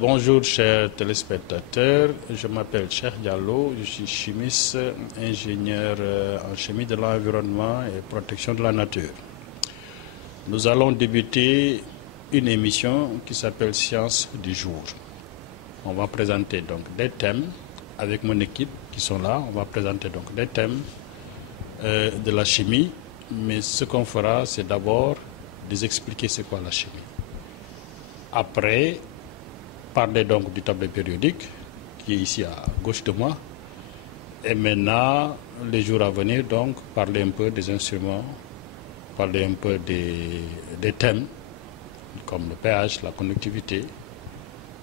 Bonjour chers téléspectateurs, je m'appelle Cheikh Diallo, je suis chimiste, ingénieur en chimie de l'environnement et protection de la nature. Nous allons débuter une émission qui s'appelle Science du jour. On va présenter donc des thèmes avec mon équipe qui sont là, on va présenter donc des thèmes de la chimie, mais ce qu'on fera c'est d'abord de expliquer c'est quoi la chimie. Après, parler donc du tableau périodique qui est ici à gauche de moi. Et maintenant, les jours à venir, donc, parler un peu des instruments, parler un peu des thèmes comme le pH, la conductivité,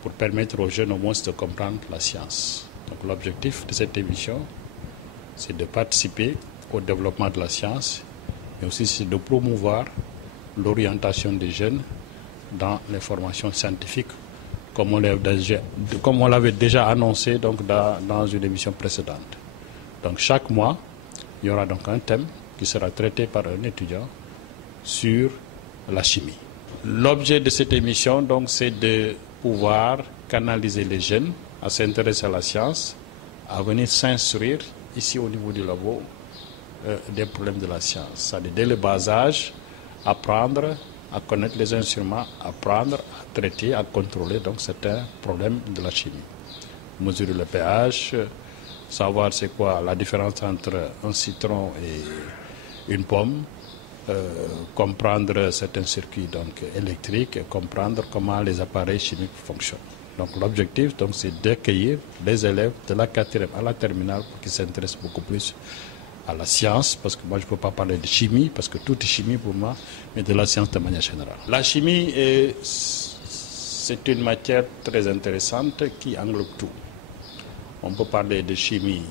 pour permettre aux jeunes au moins de comprendre la science. Donc l'objectif de cette émission, c'est de participer au développement de la science, mais aussi c'est de promouvoir l'orientation des jeunes dans les formations scientifiques, comme on l'avait déjà annoncé donc, dans une émission précédente. Donc chaque mois, il y aura donc un thème qui sera traité par un étudiant sur la chimie. L'objet de cette émission, donc, c'est de pouvoir canaliser les jeunes à s'intéresser à la science, à venir s'instruire ici au niveau du labo des problèmes de la science. C'est-à-dire dès le bas âge, apprendre à connaître les instruments, apprendre à traiter, à contrôler donc certains problèmes de la chimie. Mesurer le pH, savoir c'est quoi la différence entre un citron et une pomme, comprendre certains circuits donc, électriques, et comprendre comment les appareils chimiques fonctionnent. Donc l'objectif c'est d'accueillir les élèves de la 4e à la terminale pour qu'ils s'intéressent beaucoup plus à la science, parce que moi je ne peux pas parler de chimie, parce que tout est chimie pour moi, mais de la science de manière générale. La chimie, c'est une matière très intéressante qui englobe tout. On peut parler de chimie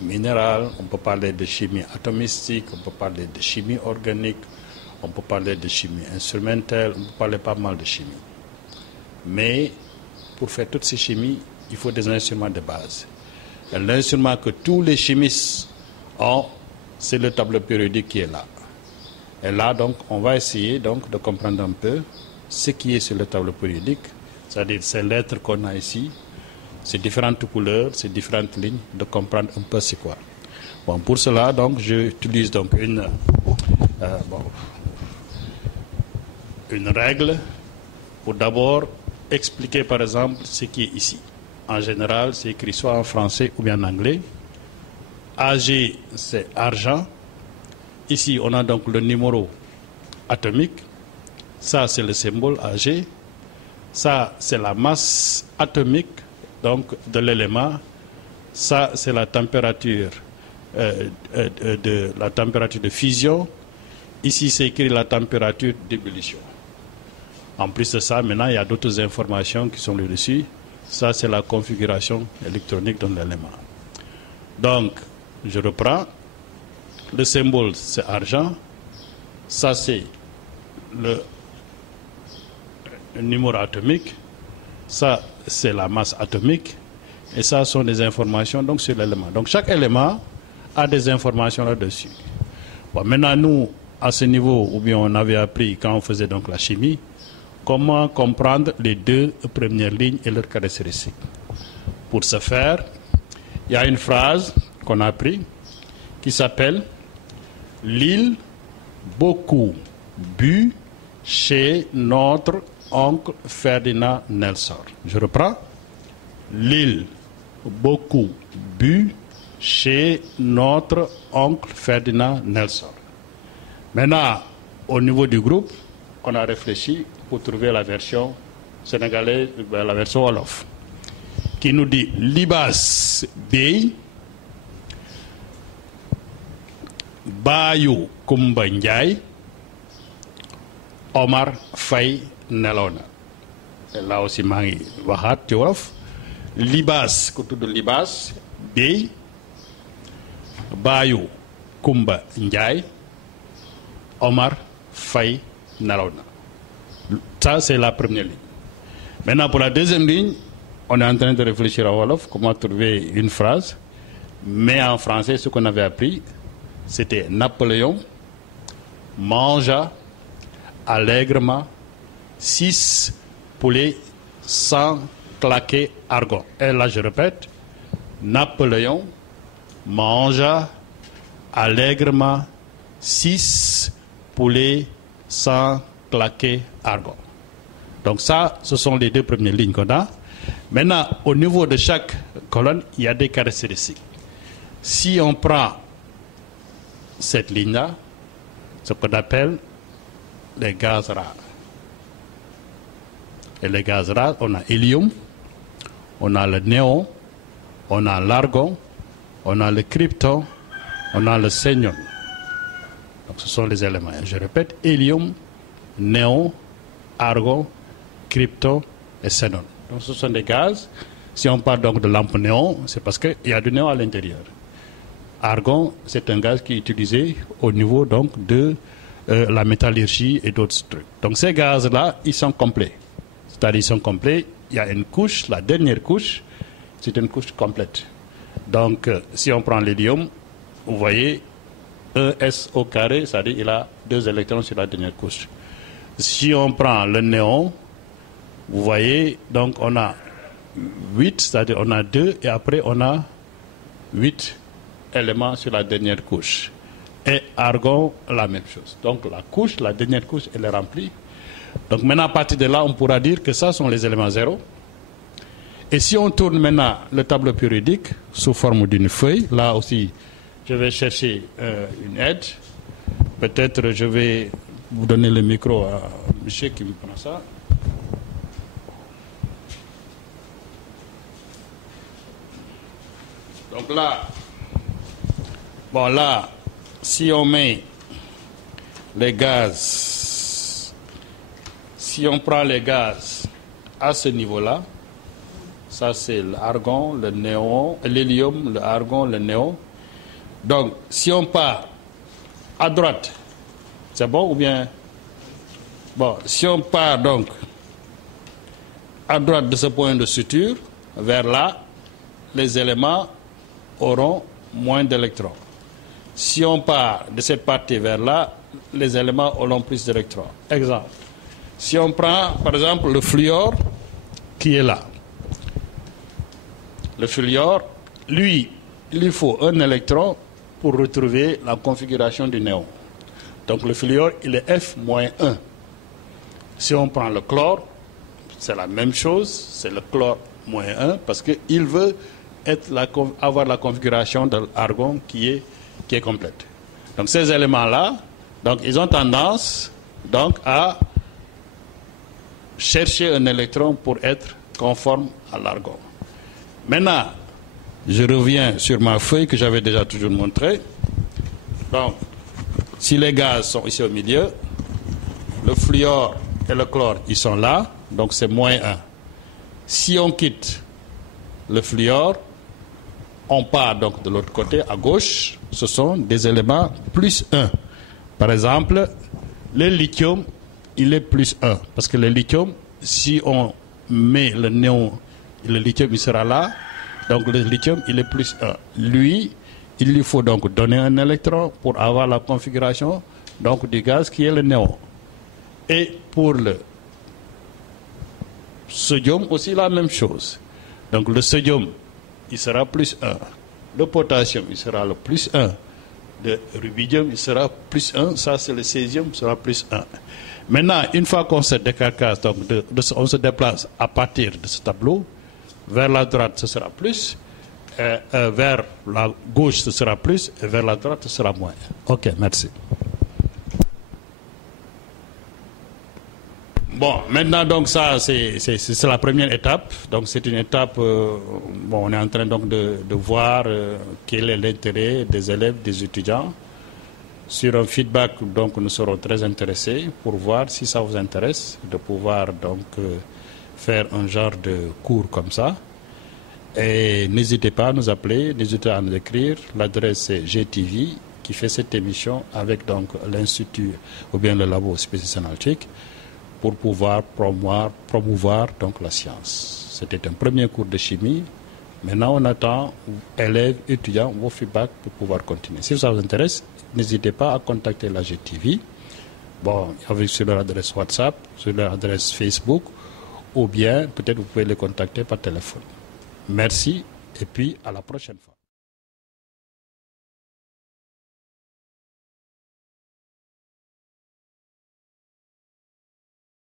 minérale, on peut parler de chimie atomistique, on peut parler de chimie organique, on peut parler de chimie instrumentale, on peut parler pas mal de chimie. Mais pour faire toutes ces chimies, il faut des instruments de base. Et l'instrument que tous les chimistes c'est le tableau périodique qui est là. Et là, donc, on va essayer donc, de comprendre un peu ce qui est sur le tableau périodique, c'est-à-dire ces lettres qu'on a ici, ces différentes couleurs, ces différentes lignes, de comprendre un peu c'est quoi. Bon, pour cela, donc, j'utilise donc une règle pour d'abord expliquer, par exemple, ce qui est ici. En général, c'est écrit soit en français ou bien en anglais. Ag, c'est argent. Ici, on a donc le numéro atomique. Ça, c'est le symbole Ag. Ça, c'est la masse atomique donc, de l'élément. Ça, c'est la température de fusion. Ici, c'est écrit la température d'ébullition. En plus de ça, maintenant, il y a d'autres informations qui sont là-dessus. Ça, c'est la configuration électronique de l'élément. Donc, je reprends. Le symbole, c'est argent. Ça, c'est le numéro atomique. Ça, c'est la masse atomique. Et ça sont des informations donc, sur l'élément. Donc, chaque élément a des informations là-dessus. Bon, maintenant, nous, à ce niveau, ou bien on avait appris, quand on faisait donc la chimie, comment comprendre les deux premières lignes et leurs caractéristiques. Pour ce faire, il y a une phrase qu'on a appris qui s'appelle « L'île beaucoup bu chez notre oncle Ferdinand Nelson ». Je reprends. L'île beaucoup bu chez notre oncle Ferdinand Nelson. Maintenant, au niveau du groupe, on a réfléchi pour trouver la version sénégalaise, la version wolof, qui nous dit Libas Bey Bayu Kumba Ndiaye Omar Faye Nelona. Et là aussi mangi waxaat ci wolof Libas ku tudd Libas Bey Bayu Kumba Ndiaye Omar Faye Nelona. Ça, c'est la première ligne. Maintenant, pour la deuxième ligne, on est en train de réfléchir à wolof, comment trouver une phrase. Mais en français, ce qu'on avait appris, c'était Napoléon mangea allègrement 6 poulets sans claquer argon. Et là, je répète, Napoléon mangea allègrement 6 poulets sans claquer argon. Donc ça, ce sont les 2 premières lignes qu'on a. Maintenant, au niveau de chaque colonne, il y a des caractéristiques. Si on prend cette ligne-là, ce qu'on appelle les gaz rares. Et les gaz rares, on a hélium, on a le néon, on a l'argon, on a le krypton, on a le sénium. Donc ce sont les éléments. Je répète, hélium, néon, argon, krypton et xénon. Donc ce sont des gaz. Si on parle donc de lampe néon, c'est parce qu'il y a du néon à l'intérieur. Argon, c'est un gaz qui est utilisé au niveau donc de la métallurgie et d'autres trucs. Donc ces gaz-là, ils sont complets. C'est-à-dire ils sont complets. Il y a une couche, la dernière couche, c'est une couche complète. Donc si on prend l'hélium, vous voyez, ES au carré, c'est-à-dire il a 2 électrons sur la dernière couche. Si on prend le néon, vous voyez, donc on a 8, c'est-à-dire on a 2, et après on a 8 éléments sur la dernière couche. Et argon, la même chose. Donc la dernière couche, elle est remplie. Donc maintenant, à partir de là, on pourra dire que ça sont les éléments zéro. Et si on tourne maintenant le tableau périodique sous forme d'une feuille, là aussi, je vais chercher une aide. Peut-être je vais vous donner le micro à monsieur qui me prend ça. Donc là, bon là, si on met les gaz, si on prend les gaz à ce niveau-là, ça c'est l'argon, le néon, l'hélium, le argon, le néon. Donc si on part à droite, c'est bon ou bien? Bon, si on part donc à droite de ce point de suture, vers là, les éléments auront moins d'électrons. Si on part de cette partie vers là, les éléments auront plus d'électrons. Exemple, si on prend par exemple le fluor qui est là. Le fluor, lui, il lui faut un électron pour retrouver la configuration du néon. Donc le fluor, il est F-1. Si on prend le chlore, c'est la même chose, c'est le chlore -1 parce qu'il veut avoir la configuration de l'argon qui est complète. Donc ces éléments-là, donc ils ont tendance donc à chercher un électron pour être conforme à l'argon. Maintenant, je reviens sur ma feuille que j'avais déjà toujours montrée. Donc, si les gaz sont ici au milieu, le fluor et le chlore, ils sont là, donc c'est -1. Si on quitte le fluor, on part donc de l'autre côté, à gauche, ce sont des éléments +1. Par exemple, le lithium, il est +1. Parce que le lithium, si on met le néon, le lithium, il sera là. Donc le lithium, il est +1. Lui, il lui faut donc donner un électron pour avoir la configuration donc, du gaz qui est le néon. Et pour le sodium aussi la même chose. Donc le sodium, il sera +1. Le potassium, il sera le +1. Le rubidium, il sera +1. Ça, c'est le césium, il sera +1. Maintenant, une fois qu'on se décarcasse, donc on se déplace à partir de ce tableau, vers la droite, ce sera plus, vers la gauche, ce sera plus, et vers la droite, ce sera moins. Ok, merci. Bon, maintenant, donc ça, c'est la première étape. Donc c'est une étape, bon, on est en train donc de voir quel est l'intérêt des élèves, des étudiants. Sur un feedback, donc nous serons très intéressés pour voir si ça vous intéresse de pouvoir donc faire un genre de cours comme ça. Et n'hésitez pas à nous appeler, n'hésitez pas à nous écrire. L'adresse c'est GTV qui fait cette émission avec donc l'Institut ou bien le labo spécialisé analytique pour pouvoir promouvoir donc la science. C'était un premier cours de chimie. Maintenant, on attend élèves, étudiants, vos feedbacks pour pouvoir continuer. Si ça vous intéresse, n'hésitez pas à contacter la GTV. Bon, avec sur leur adresse WhatsApp, sur leur adresse Facebook, ou bien peut-être vous pouvez les contacter par téléphone. Merci et puis à la prochaine fois.